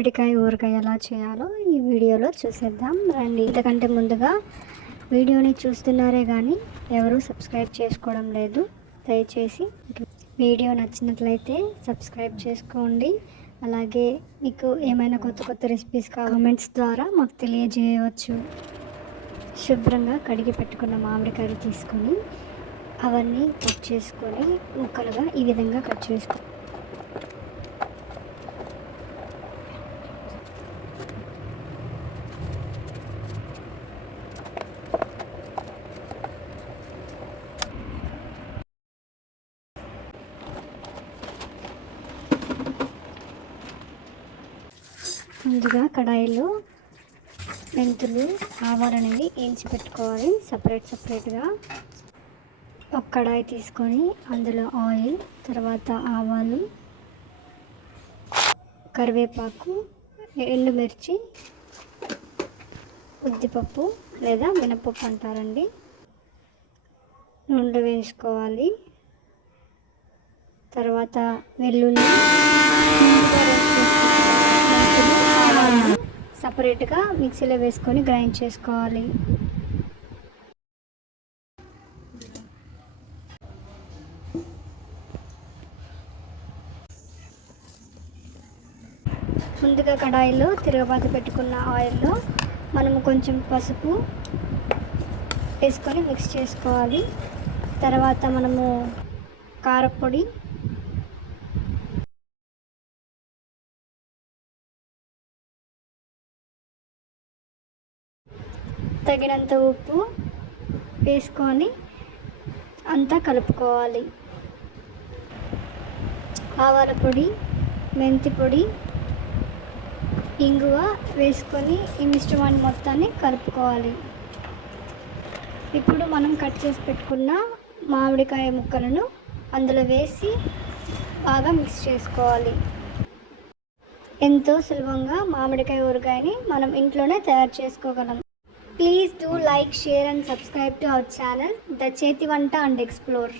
మామిడికాయ ఊరగాయ ఎలా చేయాలో ఈ వీడియోలో చూసేద్దాం రండి. ఇంతకంటే ముందుగా వీడియోని చూస్తున్నారే కానీ ఎవరు సబ్స్క్రైబ్ చేసుకోవడం లేదు. దయచేసి వీడియో నచ్చినట్లయితే సబ్స్క్రైబ్ చేసుకోండి. అలాగే మీకు ఏమైనా కొత్త రెసిపీస్ కామెంట్స్ ద్వారా మాకు తెలియజేయవచ్చు. శుభ్రంగా కడిగి పెట్టుకున్న మామిడికాయలు తీసుకొని అవన్నీ కట్ చేసుకొని ముక్కలుగా ఈ విధంగా కట్ చేసుకో. ముందుగా కడాయిలో మెంతులు ఆవాలు అనేవి వేయించి పెట్టుకోవాలి. సపరేట్గా ఒక కడాయి తీసుకొని అందులో ఆయిల్, తర్వాత ఆవాలు, కరివేపాకు, ఎండుమిర్చి, ఉద్దిపప్పు లేదా మినపప్పు అంటారండి, నూనెలో వేసుకోవాలి. తర్వాత వెల్లుల్లి సపరేట్గా మిక్సీలో వేసుకొని గ్రైండ్ చేసుకోవాలి. ముందుగా కడాయిలో తిరగబాత పెట్టుకున్న ఆయిల్లో మనము కొంచెం పసుపు వేసుకొని మిక్స్ చేసుకోవాలి. తర్వాత మనము కారపొడి, తగినంత ఉప్పు వేసుకొని అంతా కలుపుకోవాలి. ఆవాల పొడి, మెంతి పొడి, ఇంగువ వేసుకొని ఈ మిశ్రమాన్ని మొత్తాన్ని కలుపుకోవాలి. ఇప్పుడు మనం కట్ చేసి పెట్టుకున్న మామిడికాయ ముక్కలను అందులో వేసి బాగా మిక్స్ చేసుకోవాలి. ఎంతో సులభంగా మామిడికాయ ఊరగాయని మనం ఇంట్లోనే తయారు చేసుకోగలం. Please do like, share and subscribe to our channel, The Cheti Vanta and Explore.